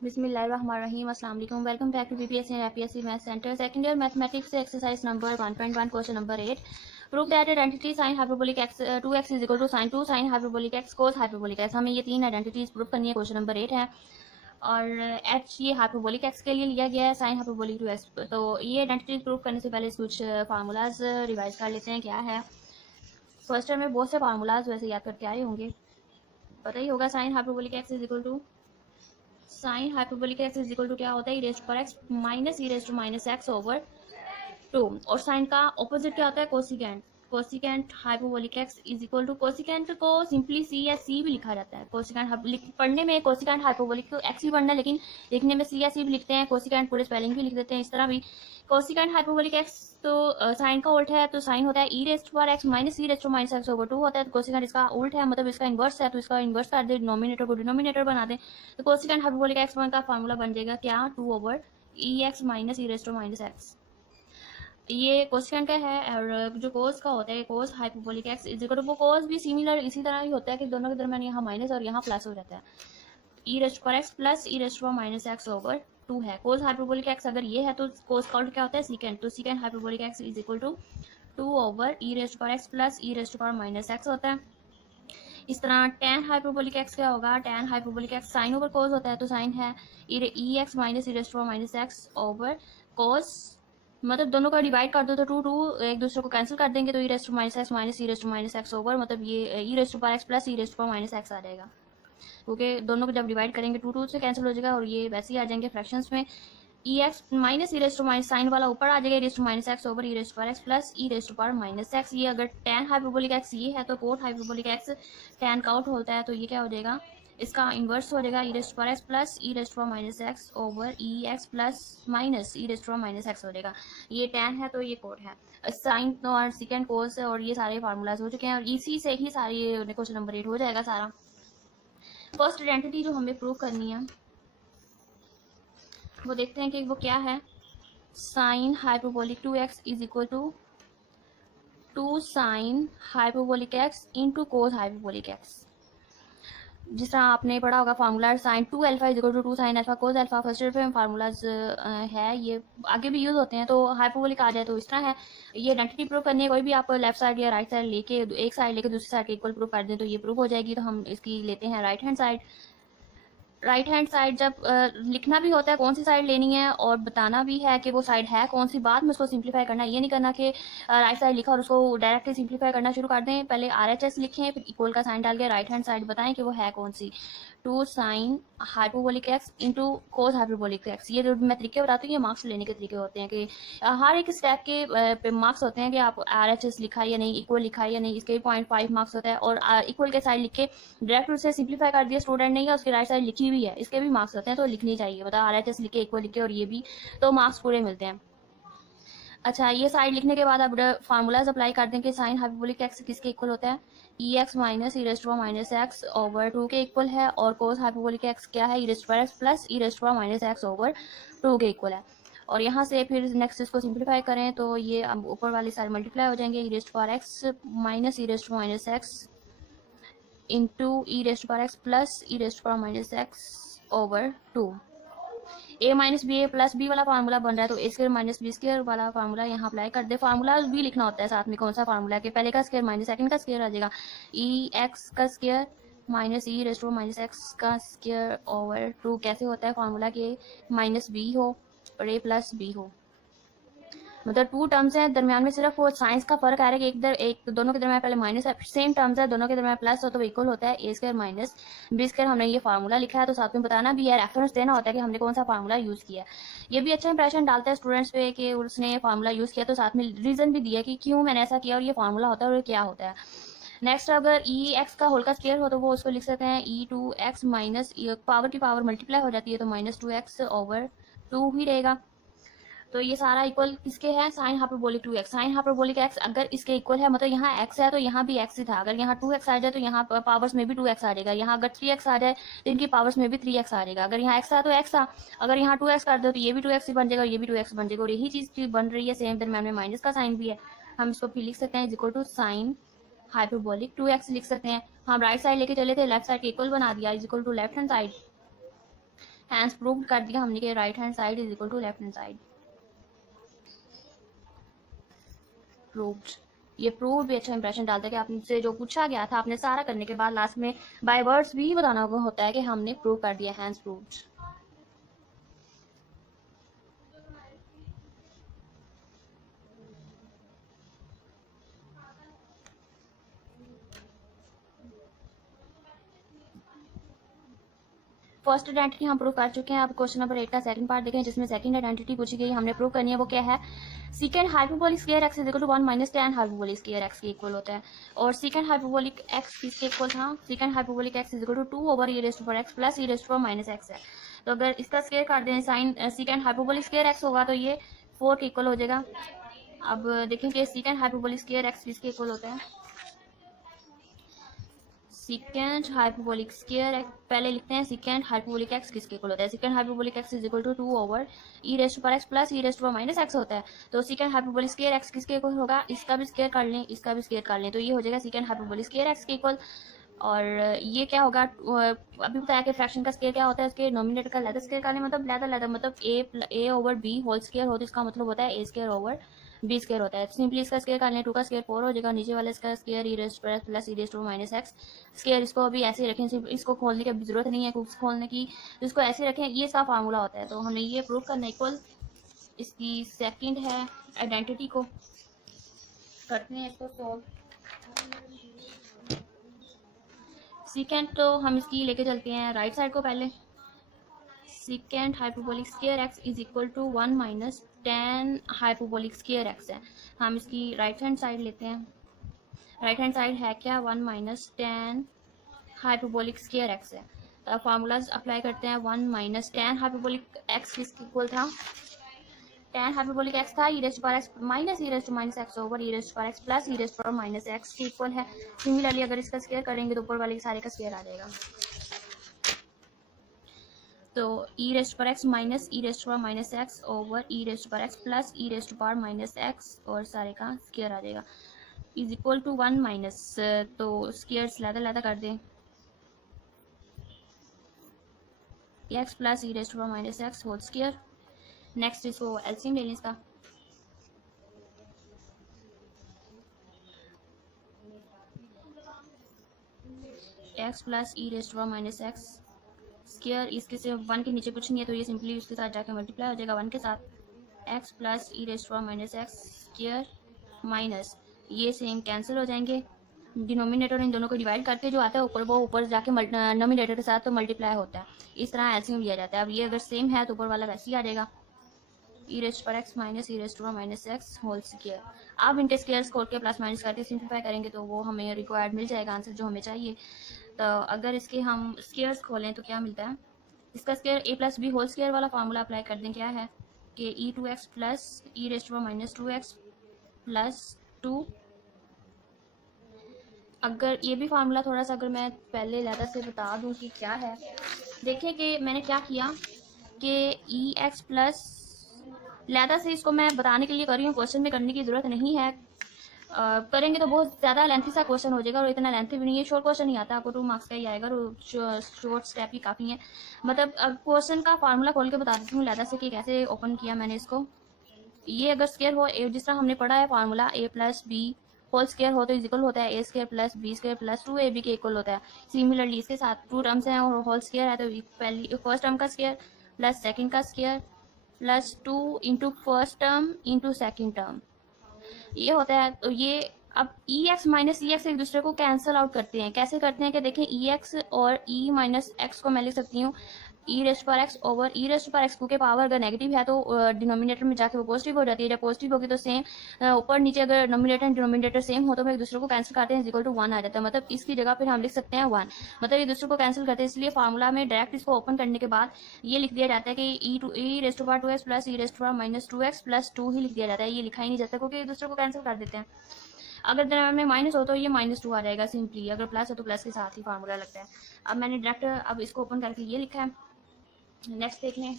बिस्मिल्लाहिर्रहमानिर्रहीम अस्सलाम वालेकुम। Welcome back to BPSC and APSC math centre. Second year mathematics से exercise number 1.1 question number 8। Prove that identity sine hyperbolic x 2x is equal to sine 2 sine hyperbolic x cos hyperbolic x. हमें ये तीन identities prove करनी है। Question number 8 है और H ये hyperbolic x के लिए लिया गया है, साइन हाइपरबोलिक 2x। तो ये आइडेंटिटीज प्रूव करने से पहले कुछ फार्मूलाज रिवाइज कर लेते हैं। क्या है, फर्स्ट ईयर में बहुत से फार्मूलाज वैसे याद करके आए होंगे, पता ही होगा। Sine hyperbolic x is equal to sine hyperbolic x is equal to क्या होता है, ई रेस्ट पर x minus e raised to minus x over 2। और साइन का ऑपोजिट क्या होता है, cosecant. Cosecant hyperbolic x is equal to, cosecant को सिंपली सी या सी भी लिखा जाता है। कोसिकेंट पढ़ने में कोसिकेंट हाइपरबोलिक को एक्स भी पढ़ना है, लेकिन लिखने में सी या सी भी लिखते हैं। कोसिकेंट पूरे स्पेलिंग भी लिख देते हैं, इस तरह भी। कोसिकेंट हाइपरबोलिक एक्स तो साइन का उल्ट है, तो साइन होता है ई रेस्ट पर x minus e raised to minus x over 2 होता है। तो कोसिकेंट इसका उल्ट है, मतलब इसका इन्वर्स है, तो इसका इन्वर्स कर दे, डिनोमिनेटर को डिनोमिनेटर बना दे। तो कोसिकेंट हाइपरबोलिक एक्स का फार्मूला बन जाएगा क्या, 2 over e x minus e raised to minus x. ये कोसिकेंट का है। और जो कोस का होता है, cos hyperbolic x is equal to, वो कोस भी सिमिलर इसी तरह ही होता है कि दोनों के दरमियान यहाँ माइनस और यहाँ प्लस हो जाता है। ई रेस्ट पर एक्स प्लस ई रेस्ट पर माइनस एक्स ओवर 2 है। कोस हाइपरबोलिक एक्स अगर ये है तो कोस का उल्टा क्या होता है, सीकेंट। तो secant hyperbolic x is equal to 2 over e raised पर एक्स प्लस ई रेस्ट पर माइनस एक्स होता है। इस तरह टेन हाइपरबोलिक एक्स क्या होगा, tan hyperbolic x sine over cos होता है, तो साइन है e x minus e raised पर माइनस एक्स ओवर कोस, मतलब दोनों का डिवाइड कर दो तो टू टू एक दूसरे को कैंसिल कर देंगे, तो e raised to minus x minus e raised to minus x over, मतलब ये e raised to power x plus e raised पर माइनस एक्स आ जाएगा, क्योंकि दोनों को जब डिवाइड करेंगे टू टू से कैंसिल हो जाएगा और ये वैसे ही आ जाएंगे फ्रैक्शंस में। E x minus e raised to minus sine वाला ऊपर आ जाएगा, e raised to minus x over e raised पर एक्स प्लस ई रेस्ट पर माइनस एक्स। ये अगर टेन हाइपरबोलिक एक्स ये है तो कोट हाइपरबोलिक एक्स टेन का आउट होता है, तो ये क्या हो जाएगा, इसका इन्वर्स हो जाएगा, ई रेस्ट पर एक्स प्लस ई रेस्ट पर minus x over e x plus minus e raised पर माइनस एक्स हो जाएगा। ये टेन है तो ये कोट है। साइन और सेकेंड कोर्स और ये सारे फार्मूलाज हो चुके हैं, और इसी से ही सारी क्वेश्चन नंबर 8 हो जाएगा सारा। फर्स्ट आइडेंटिटी जो हमें प्रूव करनी है वो देखते हैं कि वो क्या है। Sine hyperbolic 2x is equal to 2 sine hyperbolic x into cos hyperbolic x। जिस तरह आपने पढ़ा होगा formula, sine 2 alpha is equal to 2 sine alpha cos alpha. First year में फार्मूलाज है, ये आगे भी यूज होते हैं। तो हाइपरबोलिक आ जाए तो इस तरह है। ये आइडेंटिटी प्रूव करनी है, कोई भी आप लेफ्ट साइड या राइट साइड लेके, एक साइड लेके दूसरी साइड के इक्वल प्रूव कर दें तो ये प्रूव हो जाएगी। तो हम इसकी लेते हैं right hand side. Right hand side जब लिखना भी होता है कौन सी साइड लेनी है और बताना भी है कि वो साइड है कौन सी, बाद में उसको सिंप्लीफाई करना। ये नहीं करना कि राइट साइड लिखा और उसको डायरेक्टली सिंप्लीफाई करना शुरू कर दें। पहले RHS लिखें, फिर इक्वल का साइन डाल के राइट हैंड साइड बताएं कि वो है कौन सी। 2 sine hyperbolic x into cos hyperbolic x. ये जो मैं तरीके बताती हूँ ये मार्क्स लेने के तरीके होते हैं कि हर एक स्टेप के मार्क्स होते हैं कि आप RHS लिखा या नहीं, इक्वल लिखा या नहीं, इसके 0.5 मार्क्स होता है। और इक्वल के साइड लिख के डायरेक्ट उससे सिंप्लीफाई कर दिया स्टूडेंट ने, या उसकी राइट साइड लिखी हुई है, इसके भी मार्क्स होते हैं, तो लिखनी चाहिए। मतलब RHS लिखे, इक्वल लिखे और ये भी, तो मार्क्स पूरे मिलते हैं। अच्छा, ये साइड लिखने के बाद अब फार्मूलाज अप्लाई कर दें कि साइन हाइपरबोलिक एक्स किसके इक्वल होता है, e x minus e raised minus x over 2 के इक्वल है। और कोस हाइपरबोलिक एक्स क्या है, e rest x plus e raised minus x over 2 के इक्वल है। और यहाँ से फिर नेक्स्ट इसको सिंप्लीफाई करें तो ये अब ऊपर वाली साइड मल्टीप्लाई हो जाएंगे, ई rest x minus e raised minus x into ई rest x plus e raised minus x over 2। ए माइनस बी ए प्लस बी वाला फार्मूला बन रहा है, तो ए स्क्र माइनस बी स्क्र वाला फार्मूला यहाँ अप्लाई कर दे। फार्मूला भी लिखना होता है साथ में, कौन सा फार्मूला है कि पहले का स्क्र माइनस सेकंड का स्क्र आ जाएगा, ई एक्स का square minus e raised minus x का स्क्र ओवर 2। कैसे होता है फार्मूला के माइनस बी हो और ए प्लस बी हो, मतलब टू टर्म्स हैं दरमियान में, सिर्फ वो साइंस का फर्क आ रहा है कि एक दोनों के दरमियान पहले माइनस है, सेम टर्म्स है, दोनों के दरमियान प्लस हो तो इक्वल होता है ए स्क्र माइनस बी स्क्र। हमने ये फार्मूला लिखा है तो साथ में बताना भी है, रेफरेंस देना होता है कि हमने कौन सा फार्मूला यूज किया है। ये भी अच्छा इंप्रेशन डालता है स्टूडेंट्स पे कि उसने फार्मूला यूज किया, तो साथ में रीजन भी दिया कि क्यों मैंने ऐसा किया और ये फार्मूला होता है और क्या होता है। नेक्स्ट, अगर ई एक्स का होल का स्क्वायर हो तो वो उसको लिख सकते हैं ई 2x माइनस पावर की पावर मल्टीप्लाई हो जाती है तो माइनस 2x ओवर 2 ही रहेगा। तो ये सारा इक्वल किसके है, sine hyperbolic 2x। Sign hyperbolic x अगर इसके इक्वल है, मतलब यहाँ x है तो यहाँ भी x ही था। अगर यहाँ 2x आ जाए तो यहाँ पावर्स में भी 2x आ जाएगा। यहाँ अगर 3x आ जाए तो इनकी पावर्स में भी 3x आ जाएगा। अगर यहाँ x था तो x था, अगर यहाँ 2x कर दो तो ये भी 2x ही बन जाएगा और ये भी 2x बन जाएगा। और यही चीज बन रही है सेम, दरम्यान में माइनस का साइन भी है। हम इसको फिर लिख सकते हैं equal to sine hyperbolic 2x लिख सकते हैं। हम राइट साइड लेके चले थे, लेफ्ट साइड के इक्वल बना दिया equal to left hand side. Hence prove कर दिया हमने कि right hand side is equal to left hand side. Proved. ये प्रूव भी अच्छा इंप्रेशन डालता है कि आपसे जो पूछा गया था आपने सारा करने के बाद लास्ट में बाय वर्ड्स भी बताना होता है कि हमने प्रूव कर दिया, हैंस प्रूव्ड। फर्स्ट आइडेंटिटी हम प्रूव कर चुके हैं। अब क्वेश्चन नंबर 8 का सेकंड पार्ट देखें, जिसमें सेकंड आइडेंटिटी पूछी गई हमने प्रूव करनी है। वो क्या है? Secant hyperbolic square x is equal to 1 minus tan hyperbolic square x के इक्वल होता है। और सीकेंड हाइपरबोलिक एक्स किसके इक्वल था? Secant hyperbolic x is equal to 2 over e raised to power x plus e raised to power minus x है। तो अगर इसका स्क्वायर कर दें, sine secant hyperbolic square x होगा तो ये 4 के इक्वल हो जाएगा। अब देखेंगे सीकेंड हाइपरबोलिक स्क्वायर एक्स किसके इक्वल होता है? सीकेंड हाइपरबोलिक स्क्वायर एक्स पहले लिखते हैं। सीकेंड हाइपरबोलिक एक्स किसके इक्वल होता है? Secant hyperbolic x is equal to 2 over e raised to power x plus e raised to power minus x होता है। तो सीकेंड हाइपरबोलिक स्क्वायर एक्स किसके इक्वल होगा? इसका भी स्क्वायर कर लें, इसका भी स्क्वायर कर लें, तो ये हो जाएगा सीकेंड हाइपरबोलिक स्क्वायर एक्स के इक्वल। और ये क्या होगा? अभी बताया कि फ्रैक्शन का स्क्वायर क्या होता है? इसके नोमिनेटर का लेदर स्क्वायर कर लें, मतलब लेदर मतलब ए ओवर बी होल स्क्वायर हो, तो इसका मतलब होता है a square over B square होता है। सिंपली इसका स्क्वायर कर लें, 2 का स्क्वायर 4 हो जाएगा, नीचे वाले इसका square e raised to x plus e raised to minus x square. इसको अभी ऐसे ही रखें, इसको खोलने की जरूरत नहीं है कुछ खोलने की, इसको ऐसे रखें, ये इसका फार्मूला होता है। तो हमने ये प्रूव करना इक्वल इसकी सेकंड है आइडेंटिटी को करते हैं इसको सॉल्व। सीकेंड तो हम इसकी लेके चलते हैं राइट साइड को पहले। Secant hyperbolic square x is equal to 1 minus tan hyperbolic square x है। हम इसकी राइट हैंड साइड लेते हैं। राइट हैंड साइड है क्या? 1 minus tan hyperbolic square x है। तो फार्मूलाज अप्लाई करते हैं। 1 माइनस tan हाइपरबोलिक एक्स किसके इक्वल था? tan हाइपरबोलिक एक्स था e raised to power x minus e raised to minus x over e raised to power x plus e raised to power minus x के equal है। Similarly अगर इसका square करेंगे तो ऊपर वाले के सारे का स्क्वायर आ जाएगा। तो e raised to power x minus e raised to power minus x over e raised to power x plus e raised to power minus x और सारे का स्क्वायर आ जाएगा इज इक्वल टू 1 माइनस, तो squares लैदा कर दें, x plus e raised to power minus x whole square. Next इसको एलसीएम ले लें इसका। X plus e raised to power minus x square, इसके से 1 के नीचे कुछ नहीं है तो ये सिंपली उसके साथ जाके मल्टीप्लाई हो जाएगा 1 के साथ। X plus e raised to power minus x square minus ये सेम कैंसिल हो जाएंगे। डिनोमिनेटर इन दोनों को डिवाइड करके जो आता है ऊपर वो ऊपर जाके नोमिनेटर के साथ तो मल्टीप्लाई होता है। इस तरह एलसीएम लिया जाता है। अब ये अगर सेम है तो ऊपर वाला वैसे ही आ जाएगा e raised to power x minus e raised to power minus x whole square. अब इनके स्क्वायर्स खोल के प्लस माइनस करके सिंप्लीफाई करेंगे तो वो हमें रिक्वायर्ड मिल जाएगा आंसर जो हमें चाहिए। तो अगर इसके हम स्क्वायर्स खोलें तो क्या मिलता है? इसका square A plus B whole square वाला फार्मूला अप्लाई कर दें। क्या है कि e 2x plus e raised to power minus 2x plus 2। अगर ये भी फार्मूला थोड़ा सा अगर मैं पहले ज़्यादा से बता दूं कि क्या है, देखिए कि मैंने क्या किया कि ई एक्स प्लस लैदा से इसको मैं बताने के लिए कर रही हूँ, क्वेश्चन में करने की ज़रूरत नहीं है। करेंगे तो बहुत ज़्यादा लेंथी सा क्वेश्चन हो जाएगा और इतना लेंथी भी नहीं है, शॉर्ट क्वेश्चन ही आता है, आपको 2 मार्क्स का ही आएगा और शॉर्ट स्टेप ही काफ़ी है। मतलब अब क्वेश्चन का फार्मूला खोल के बता देती हूँ लैदा से कि कैसे ओपन किया मैंने इसको। ये अगर स्क्वायर हो जिस तरह हमने पढ़ा है formula a plus B whole square हो तो इक्वल होता है a square plus b square plus 2ab के इक्वल होता है। सिमिलरली इसके साथ 2 टर्म्स हैं और होल स्क्वायर है तो पहली फर्स्ट टर्म का स्क्वायर प्लस सेकंड का square plus 2 into first term into second term ये होता है। तो ये अब ई एक्स माइनस ई एक्स एक दूसरे को कैंसिल आउट करते हैं। कैसे करते हैं कि देखें ई एक्स और ई माइनस एक्स को मैं लिख सकती हूँ e raised to power x over e raised to power x के पावर अगर नेगेटिव है तो डिनोमिनेटर में जाके वो पॉजिटिव हो जाती है। जब पॉजिटिव होगी तो सेम ऊपर नीचे अगर नोमिनेटर एंड डिनोमिनेटर सेम हो तो हम एक दूसरे को कैंसिल करते हैं इक्वल टू 1 आ जाता है। मतलब इसकी जगह फिर हम लिख सकते हैं 1, मतलब एक दूसरे को कैंसिल करते हैं। इसलिए फार्मूला में डायरेक्ट इसको ओपन करने के बाद ये लिख दिया जाता है कि e raised to power 2x plus e raised to power minus 2x plus 2 ही लिख दिया जाता है। ये लिखा ही नहीं जाता क्योंकि एक दूसरे को कैंसिल कर देते हैं। अगर दरम्यान में माइनस हो तो ये -2 आ जाएगा सिंपली, अगर प्लस हो तो प्लस के साथ ही फार्मूला लगता है। अब मैंने डायरेक्ट अब इसको ओपन करके ये लिखा है। नेक्स्ट देख लें।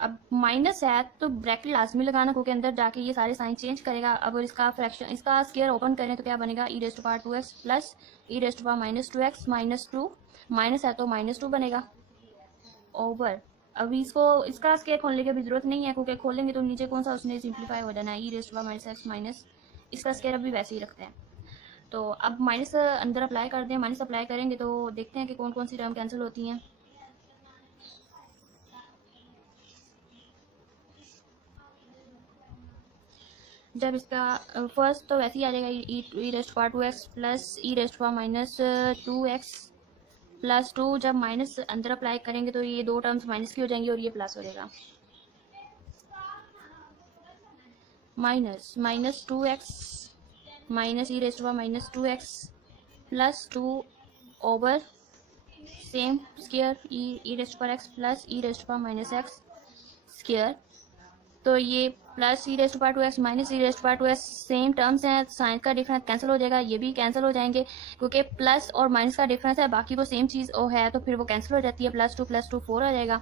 अब माइनस है तो ब्रैकेट लाजमी लगाना, क्योंकि अंदर जाके ये सारे साइन चेंज करेगा। अब अगर इसका फ्रैक्शन, इसका स्क्वायर ओपन करें तो क्या बनेगा, e raised power 2x plus e raised power minus 2x minus 2, minus है तो माइनस 2 बनेगा ओवर। अभी इसको, इसका स्क्वायर खोलने की अभी जरूरत नहीं है, क्योंकि खोलेंगे तो नीचे कौन सा उसने सिंप्लीफाई हो जाना है, e raised power minus x minus, इसका स्क्वायर अभी वैसे ही रखते हैं। तो अब माइनस अंदर अप्लाई कर दें, माइनस अप्लाई करेंगे तो देखते हैं कि कौन कौन सी टर्म कैंसिल होती हैं। जब इसका फर्स्ट तो वैसे ही आ जाएगा, e raised power 2x plus e raised power minus 2x plus 2। जब माइनस अंदर अप्लाई करेंगे तो ये दो टर्म्स माइनस की हो जाएंगी और ये प्लस हो जाएगा, minus minus 2x minus e raised power minus 2x plus 2 over same square e raised power x plus e raised power minus x square. तो ये plus e raised power 2x minus e raised power 2x same terms हैं, sign का difference cancel हो जाएगा, ये भी cancel हो जाएंगे क्योंकि प्लस और माइनस का डिफरेंस है, बाकी वो सेम चीज़ है तो फिर वो कैंसिल हो जाती है। प्लस टू 4 आ जाएगा,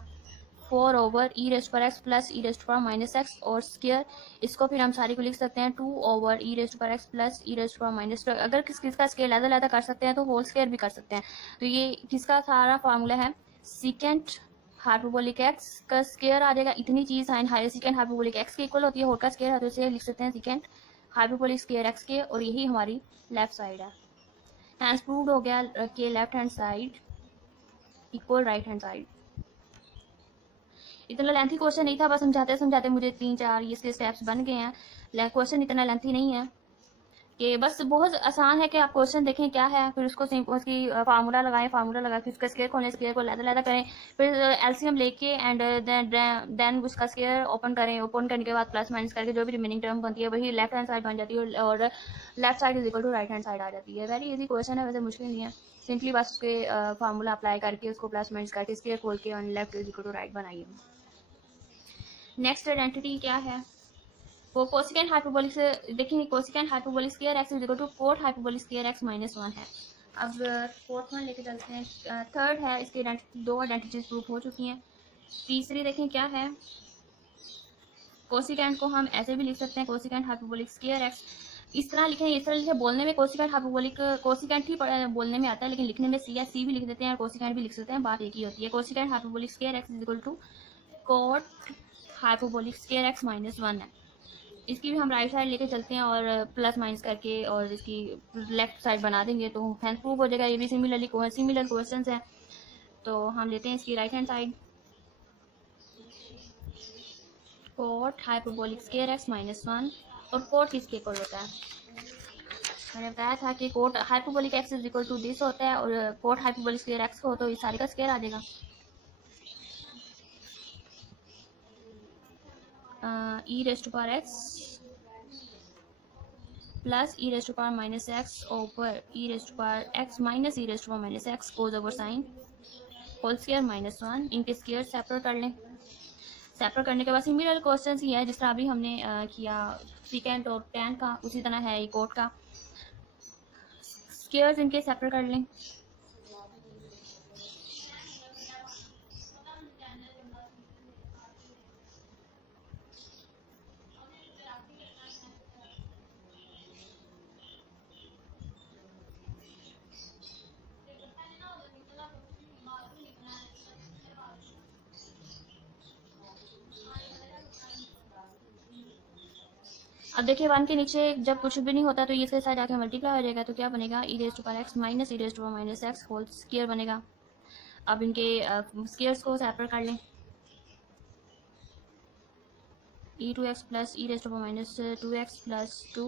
4 over e raised power x plus e raised power minus x और स्क्वायर। इसको फिर हम सारी को लिख सकते हैं 2 over e raised power x plus e raised power minus 2। अगर किसका स्क्वायर लहदा कर सकते हैं तो होल स्क्वायर भी कर सकते हैं। तो ये किसका सारा फार्मूला है, सीकेंट हाइपरबोलिक एक्स का स्क्वायर आ जाएगा, इतनी चीज sine high secant hyperbolic x के इक्वल होती है, होल का स्क्वायर है तो इसे लिख सकते हैं सीकेंट हाइपरबोलिक स्क्वायर एक्स के, और यही हमारी लेफ्ट साइड है। हैंस प्रूव्ड हो गया कि left hand side equal right hand side. इतना लेंथी क्वेश्चन नहीं था, बस समझाते समझाते मुझे 3-4 इसके स्टेप्स बन गए हैं। क्वेश्चन इतना लेंथी नहीं है, कि बस बहुत आसान है कि आप क्वेश्चन देखें क्या है, फिर उसको उसकी फार्मूला लगाएं, फार्मूला लगा के उसका स्क्वायर खोलें, स्क्वायर को लैदा करें, फिर एलसीएम लेके एंड देन उसका स्क्वायर ओपन करें, ओपन करने के बाद प्लस माइनस करके जो भी रिमेनिंग टर्म बनती है वही लेफ्ट हैंड साइड बन जाती है और left side is equal to right hand side आ जाती है। वेरी इजी क्वेश्चन है, वैसे मुश्किल नहीं है, सिंपली बस उसके फार्मूला अप्लाई करके उसको प्लस माइनस करके स्क्वायर खोल के on left is equal to right बनाइए। नेक्स्ट आइडेंटिटी क्या है, वो कोसिकेंट हाइपरबोलिक से देखिए, cosecant hyperbolic square x is equal to cot hyperbolic square x minus 1 है। अब फोर्थ वन लेके चलते हैं, थर्ड है, इसकी दो आइडेंटिटीज प्रूफ हो चुकी हैं। तीसरी देखें क्या है, कोसिकेंट को हम ऐसे भी लिख सकते हैं, कोसिकेंट हाइपरबोलिक स्क्वायर एक्स, इस तरह लिखें, इस तरह लिखे, बोलने में कोसिकेंट हाइपरबोलिक कोसिकेंट ही बोलने में आता है, लेकिन लिखने में सी या सी भी लिख देते हैं और कोसिकेंट भी लिख सकते हैं, बात एक ही होती है। Cosecant hyperbolic square x is equal to cot hyperbolic square x minus 1 है। इसकी भी हम राइट साइड लेके चलते हैं और प्लस माइनस करके और इसकी लेफ्ट साइड बना देंगे तो हैंस प्रूफ हो जाएगा। ये भी सिमिलर क्वेश्चन है, तो हम लेते हैं इसकी right hand side, cot hyperbolic square x minus 1, और कोट किसके इक्वल होता है, मैंने बताया था कि cot hyperbolic x is equal to this होता है, और कोट हाइपरबोलिक स्क्वायर एक्स हो तो इस सारे का स्क्वायर आ जाएगा। E raised to power x plus e raised to power minus x over e raised to power x minus e raised to power minus x goes over sign whole square minus 1। इनके square separate कर लें, separate करने के बाद similar question ही है जिस तरह अभी हमने किया सीकेंट और टैन का, उसी तरह है कोट का, स्क्वायर्स इनके सेपरेट कर लें। अब देखिए 1 के नीचे जब कुछ भी नहीं होता तो ये इसके साथ जाके मल्टीप्लाई हो जाएगा, तो क्या बनेगा, e raised to power x minus e raised to power minus x whole square बनेगा। अब इनके स्क्वायर्स को सेपरेट कर लें, e to x plus e raised to power minus 2x plus 2,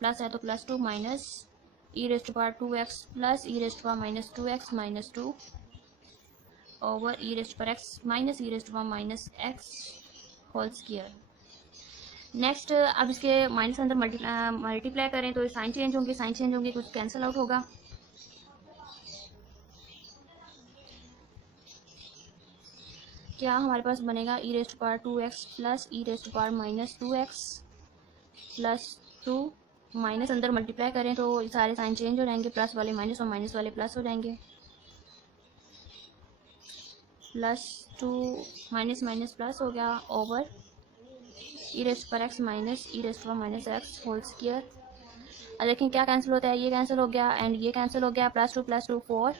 plus है तो plus 2 minus e raised to power 2x plus e raised to power minus 2x minus 2 over e raised to power x minus e raised to power minus x whole square. Next अब इसके minus अंदर multiply करें तो sign change होंगे, sign change होंगे, कुछ cancel out होगा। क्या हमारे पास बनेगा, e raised power 2x plus e raised power minus 2x plus 2, minus अंदर मल्टीप्लाई करें तो सारे साइन चेंज हो जाएंगे, प्लस वाले माइनस और माइनस वाले प्लस हो जाएंगे। Plus two minus minus plus हो गया ओवर ई रेस्ट पर एक्स माइनस ई रेस्ट पर माइनस एक्स होल स्क्वायर। अब देखें क्या कैंसिल होता है, ये कैंसिल हो गया एंड ये कैंसिल हो गया, plus two four,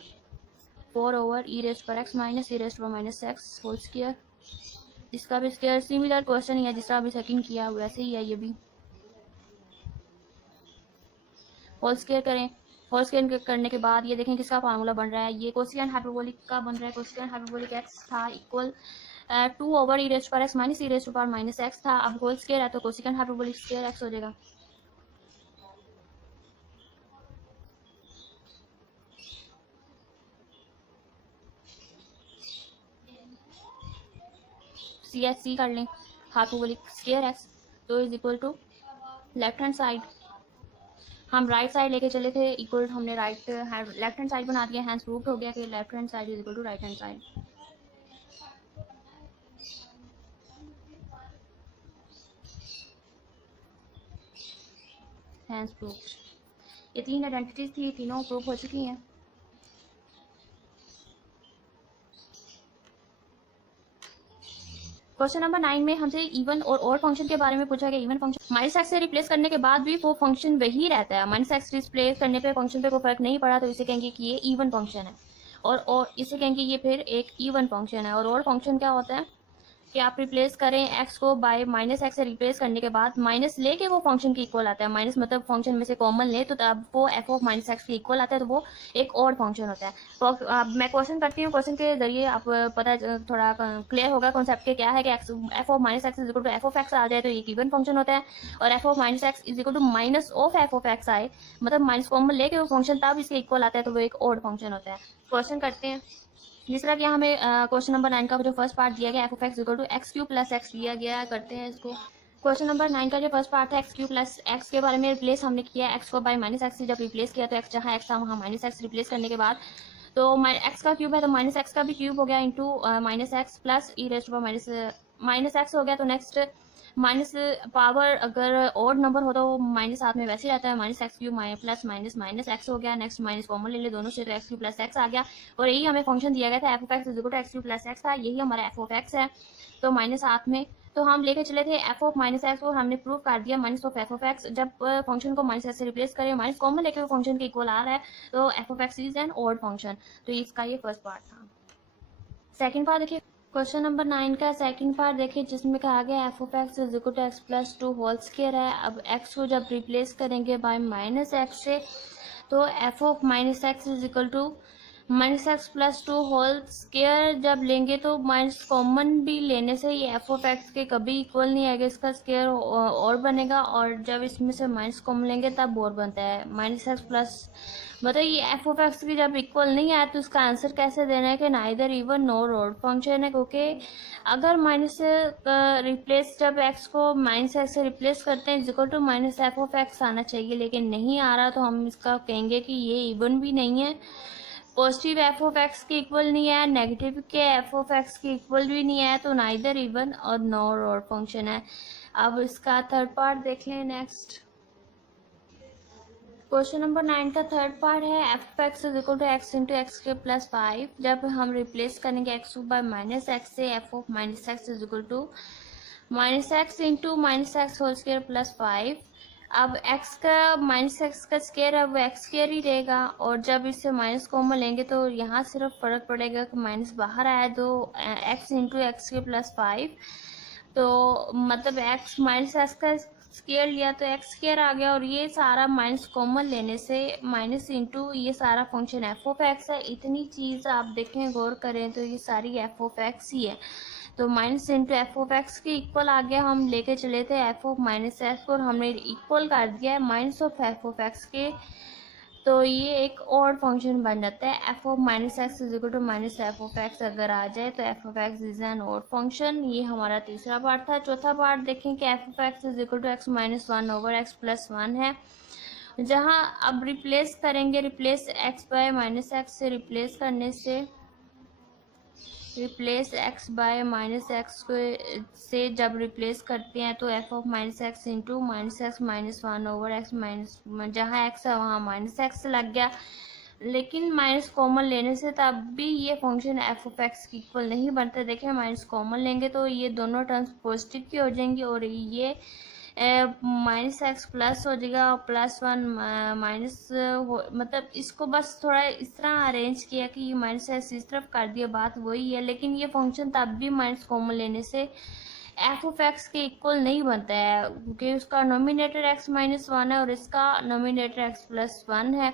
four over e raised पर एक्स माइनस ई रेस्ट पर माइनस एक्स होल स्क्वायर। इसका भी स्क्वायर सिमिलर क्वेश्चन ही है जिसका अभी सेकंड किया वैसे ही है ये भी। होल स्क्वायर करें, होल स्क्वायर करने के बाद ये देखें किसका फार्मूला बन रहा है, ये कोसिकेंट हाइपरबोलिक का बन रहा है। कोसिकेंट हाइपरबोलिक एक्स था equal to over e raised पर एक्स माइनस ई रेस्ट पर माइनस एक्स था। अब होल स्क्वायर है तो कोसिकेंट हाइपरबोलिक स्क्वायर एक्स हो जाएगा। सी एच सी कर लें, हाइपरबोलिक स्क्वायर एक्स तो is equal to left hand side, हम राइट साइड लेके चले थे इक्वल, हमने राइट लेफ्ट हैंड साइड बना दिया, हैंस प्रूव्ड हो गया कि left hand side is equal to right hand side. Hence proved. ये तीन आइडेंटिटीज थी, तीनों प्रूव हो चुकी हैं। क्वेश्चन नंबर 9 में हमसे इवन और ऑड फंक्शन के बारे में पूछा गया। इवन फंक्शन माइनस एक्स से रिप्लेस करने के बाद भी वो फंक्शन वही रहता है, माइनस एक्स रिप्लेस करने पे फंक्शन पे कोई फर्क नहीं पड़ा, तो इसे कहेंगे कि ये इवन फंक्शन है। और इसे कहेंगे ये फिर एक इवन फंक्शन है। और ऑड फंक्शन क्या होता है कि आप रिप्लेस करें एक्स को बाय माइनस एक्स से रिप्लेस करने के बाद माइनस लेके वो फंक्शन के इक्वल आता है। माइनस मतलब फंक्शन में से कॉमन ले तो तब वो एफ ऑफ माइनस एक्स के इक्वल आता है, तो वो एक और फंक्शन होता है। तो अब मैं क्वेश्चन करती हूँ, क्वेश्चन के जरिए आप पता थोड़ा क्लियर होगा कॉन्सेप्ट के क्या है कि f of minus x is equal to f of x आ जाए तो एक इवन फंक्शन होता है, और f of minus x is equal to minus of f of x आए मतलब माइनस कॉमन लेके वो फंक्शन तब इसके इक्वल आता है, तो वो एक और फंक्शन होता है। क्वेश्चन करते हैं। जिस तरह कि हमें क्वेश्चन नंबर 9 का जो फर्स्ट पार्ट दिया गया F of x equal to x cube plus x दिया गया, करते हैं इसको। क्वेश्चन नंबर 9 का जो फर्स्ट पार्ट है एक्स क्यू प्लस एक्स के बारे में रिप्लेस हमने किया, एक्स को बाय माइनस एक्स से जब रिप्लेस किया तो एक्स जहाँ एक्स था वहाँ माइनस एक्स रिप्लेस करने के बाद तो एक्स का क्यूब है तो माइनस एक्स का भी क्यूब हो गया into minus x plus e raised पर माइनस एक्स हो गया। तो नेक्स्ट माइनस पावर अगर और नंबर हो तो माइनस साथ में वैसे ही रहता है, minus x cube plus minus minus x हो गया। नेक्स्ट माइनस कॉमन ले ले दोनों से तो एक्स क्यूब प्लस एक्स आ गया। और यही हमें फंक्शन दिया गया था F of x is equal to x cube plus x था, यही हमारा एफ ऑफ एक्स है। तो माइनस साथ में तो हम लेके चले थे एफ ऑफ माइनस एक्स को हमने प्रूव कर दिया minus of f of x. जब फंक्शन को माइनस एक्स से रिप्लेस करें माइनस कॉमन लेके वो फंक्शन के इक्वल आ रहा है, तो f of x is an odd function. तो इसका ये फर्स्ट पार्ट था। सेकंड पार्ट देखिए, क्वेश्चन नंबर 9 का सेकंड पार्ट देखिए जिसमें कहा गया F of x is equal to x plus two whole square है। अब एक्स को जब रिप्लेस करेंगे बाय माइनस एक्स से तो f of minus x is equal to minus x plus two whole square जब लेंगे तो माइनस कॉमन भी लेने से ये एफ ऑफ एक्स के कभी इक्वल नहीं आएगा, इसका स्क्वायर और बनेगा, और जब इसमें से माइनस कॉमन लेंगे तब और बनता है माइनस एक्स प्लस। बताइए एफ ऑफ एक्स की जब इक्वल नहीं आया तो इसका आंसर कैसे देना है कि neither even nor odd function है, क्योंकि अगर माइनस से रिप्लेस जब एक्स को माइनस एक्स से रिप्लेस करते हैं equal to minus f of x आना चाहिए, लेकिन नहीं आ रहा तो हम इसका कहेंगे कि ये इवन भी नहीं है, पॉजिटिव एफ ऑफ एक्स के इक्वल नहीं है, नेगेटिव के एफ ऑफ एक्स के इक्वल भी नहीं है, तो नाइदर इवन और नॉर ऑड फंक्शन है। अब इसका थर्ड पार्ट देख लें नेक्स्ट। क्वेश्चन नंबर 9 का थर्ड पार्ट है f of x is equal to x into x के प्लस 5 जब हम रिप्लेस करेंगे एक्स बाय माइनस एक्स से f of minus x is equal to minus x into minus x whole square plus 5। अब x का minus x का square है वो एक्स स्क्वायर ही रहेगा, और जब इससे माइनस कॉमन लेंगे तो यहाँ सिर्फ फर्क पड़ेगा कि माइनस बाहर आया तो x इंटू एक्स के प्लस 5, तो मतलब x माइनस एक्स का स्क्वायर लिया तो एक्स स्क्वायर आ गया, और ये सारा माइनस कॉमन लेने से माइनस इंटू ये सारा फंक्शन एफ ऑफ एक्स है। इतनी चीज़ आप देखें गौर करें तो ये सारी एफ ऑफ एक्स ही है, तो minus into F of x के इक्वल आ गया। हम लेके चले थे एफ ऑफ माइनस एक्स को और हमने इक्वल कर दिया है minus of f of x के, तो ये एक और फंक्शन बन जाता है f of minus x is equal to minus f of x अगर आ जाए तो f of x is an odd function. ये हमारा तीसरा पार्ट था। चौथा पार्ट देखें कि f of x is equal to x minus one over x plus one है, जहाँ अब रिप्लेस करेंगे, replace x by minus x से रिप्लेस करने से replace x by minus x को से जब रिप्लेस करते हैं तो f of minus x into minus x minus one over x minus, जहाँ एक्स है वहाँ माइनस एक्स लग गया, लेकिन माइनस कॉमन लेने से तब भी ये फंक्शन एफ ऑफ एक्स की इक्वल नहीं बनता। देखिए माइनस कॉमन लेंगे तो ये दोनों टर्म्स पॉजिटिव की हो जाएंगी और ये माइनस एक्स प्लस हो जाएगा और प्लस वन माइनस मतलब इसको बस थोड़ा इस तरह अरेंज किया कि ये माइनस एक्स इस तरफ कर दिया, बात वही है। लेकिन ये फंक्शन तब भी माइनस कॉमन लेने से एफ ऑफ एक्स के इक्वल नहीं बनता है, क्योंकि उसका नोमिनेटर एक्स माइनस वन है और इसका नोमिनेटर एक्स प्लस वन है।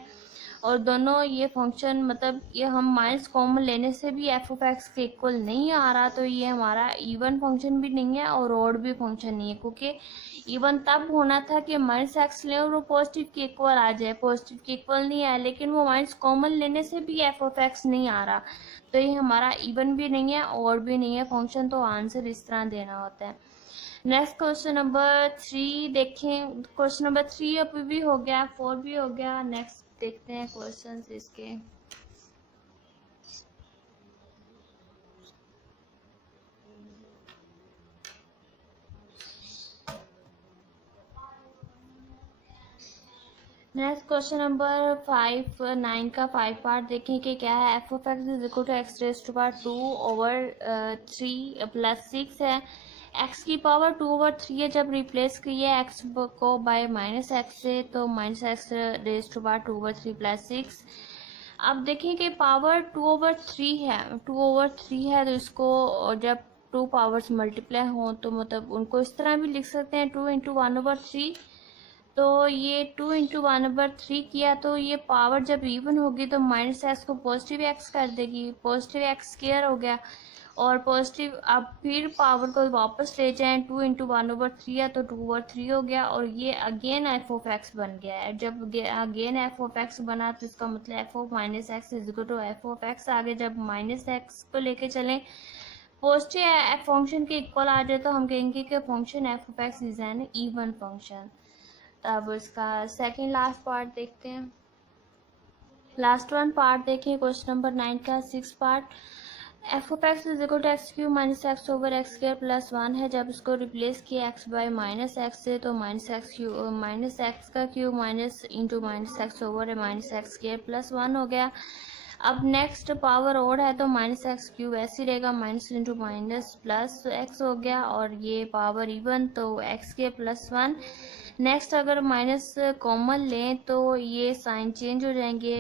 और दोनों ये फंक्शन मतलब ये हम माइनस कॉमन लेने से भी एफ ऑफ एक्स के इक्वल नहीं आ रहा, तो ये हमारा इवन फंक्शन भी नहीं है और ऑड भी फंक्शन नहीं है। क्योंकि इवन तब होना था कि माइनस एक्स लें और वो पॉजिटिव के इक्वल आ जाए, पॉजिटिव के इक्वल नहीं आया, लेकिन वो माइनस कॉमन लेने से भी एफ ऑफ एक्स नहीं आ रहा, तो ये हमारा इवन भी नहीं है और भी नहीं है फंक्शन। तो आंसर इस तरह देना होता है। नेक्स्ट क्वेश्चन नंबर 3 देखें। क्वेश्चन नंबर 3 अभी भी हो गया, 4 भी हो गया। नेक्स्ट देखते हैं क्वेश्चन इसके। नेक्स्ट क्वेश्चन नंबर 5 9 का 5 पार्ट देखें कि क्या है। F of x is equal to x raise to power 2/3 plus 6 है। एक्स की पावर 2/3 है, जब रिप्लेस किए एक्स को बाय माइनस एक्स से तो minus x raise to power 2/3 plus 6। अब देखिए कि पावर 2/3 है, 2/3 है, तो इसको जब टू पावर्स मल्टीप्लाई हो तो मतलब उनको इस तरह भी लिख सकते हैं 2 इंटू 1/3। तो ये 2 इंटू 1/3 किया तो ये पावर जब इवन होगी तो माइनस एक्स को पॉजिटिव एक्स कर देगी, पॉजिटिव एक्स स्क्वायर हो गया। और पॉजिटिव अब फिर पावर को वापस ले जाएं 2 इंटू 1/3 है तो 2/3 हो गया और ये अगेन एफ ऑफ एक्स बन गया है। जब अगेन एफ ऑफ एक्स बना तो इसका मतलब f of minus x is equal to f of x. आगे जब माइनस एक्स को लेके चलें पॉजिटिव फंक्शन के इक्वल आ जाए तो हम कहेंगे कि function f of x is an even function. अब इसका सेकंड लास्ट पार्ट देखते हैं। लास्ट वन पार्ट देखिए क्वेश्चन नंबर 9 का 6 part. F of x is equal to x cube minus x over x square plus 1 है। जब इसको replace किया एक्स बाय माइनस एक्स से तो माइनस एक्स का cube minus into minus x over minus x square plus 1 हो गया। अब नेक्स्ट पावर ओड है तो माइनस एक्स क्यूब ऐसे रहेगा, minus into minus plus x हो गया और ये पावर इवन तो एक्स के प्लस 1। नेक्स्ट अगर माइनस कॉमन लें तो ये साइन चेंज हो जाएंगे,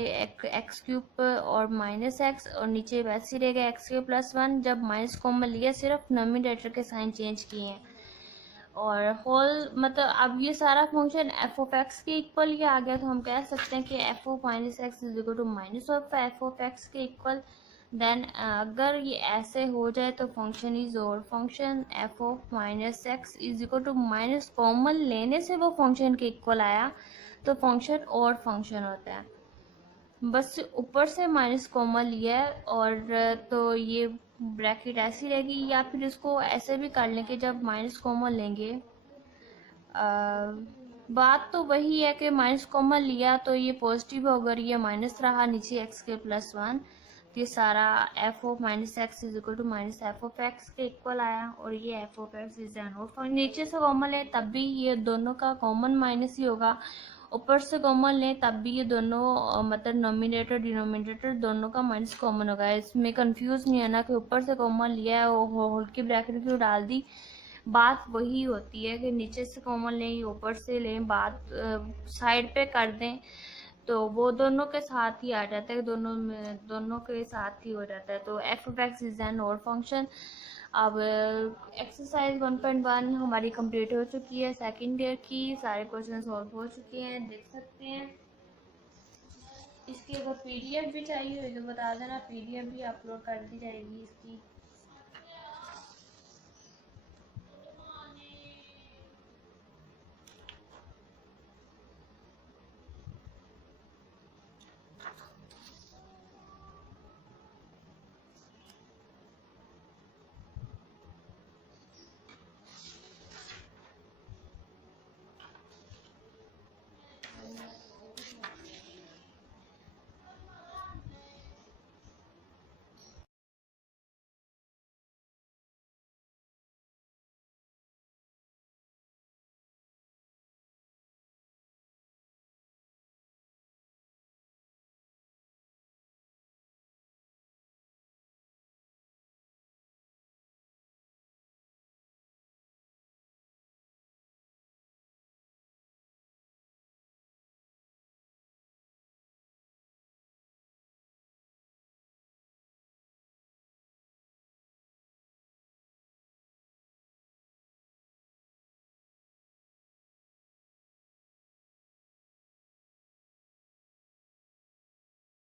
एक्स क्यूब और माइनस एक्स और नीचे वैसे ही रहेगा एक्स के प्लस 1। जब माइनस कॉमन लिया सिर्फ नोमिनेटर के साइन चेंज किए हैं और होल मतलब अब ये सारा फंक्शन एफ ऑफ एक्स के इक्वल ही आ गया, तो हम कह सकते हैं कि f of minus x is equal to minus of f of x के इक्वल। देन अगर ये ऐसे हो जाए तो function is odd function. F of minus x is equal to minus common लेने से वो फंक्शन के इक्वल आया तो फंक्शन ऑड फंक्शन होता है। बस ऊपर से माइनस कॉमन लिया है और तो ये ब्रैकेट ऐसी रहेगी, या फिर इसको ऐसे भी कर लें कि जब माइनस कॉमन लेंगे बात तो वही है कि माइनस कॉमन लिया तो ये पॉजिटिव होगा, ये माइनस रहा, नीचे एक्स के प्लस 1, तो ये सारा f of minus x is equal to minus f of x के इक्वल आया और ये f of x is an odd function. नीचे से कॉमन ले तब भी ये दोनों का कॉमन माइनस ही होगा, ऊपर से कॉमन लें तब भी ये दोनों मतलब नोमिनेटर डिनोमिनेटर दोनों का माइनस कॉमन होगा। इसमें कंफ्यूज नहीं है ना कि ऊपर से कॉमन लिया है और होल की ब्रैकेट क्यों डाल दी, बात वही होती है कि नीचे से कॉमन लें ऊपर से लें, बात साइड पे कर दें तो वो दोनों के साथ ही आ जाता है, दोनों के साथ ही हो जाता है। तो f of x is an odd function. अब एक्सरसाइज 1.1 हमारी कंप्लीट हो चुकी है, सेकंड ईयर की सारे क्वेश्चन सॉल्व हो चुके हैं, देख सकते हैं। इसकी अगर पीडीएफ भी चाहिए हो तो बता देना, पीडीएफ भी अपलोड कर दी जाएगी इसकी।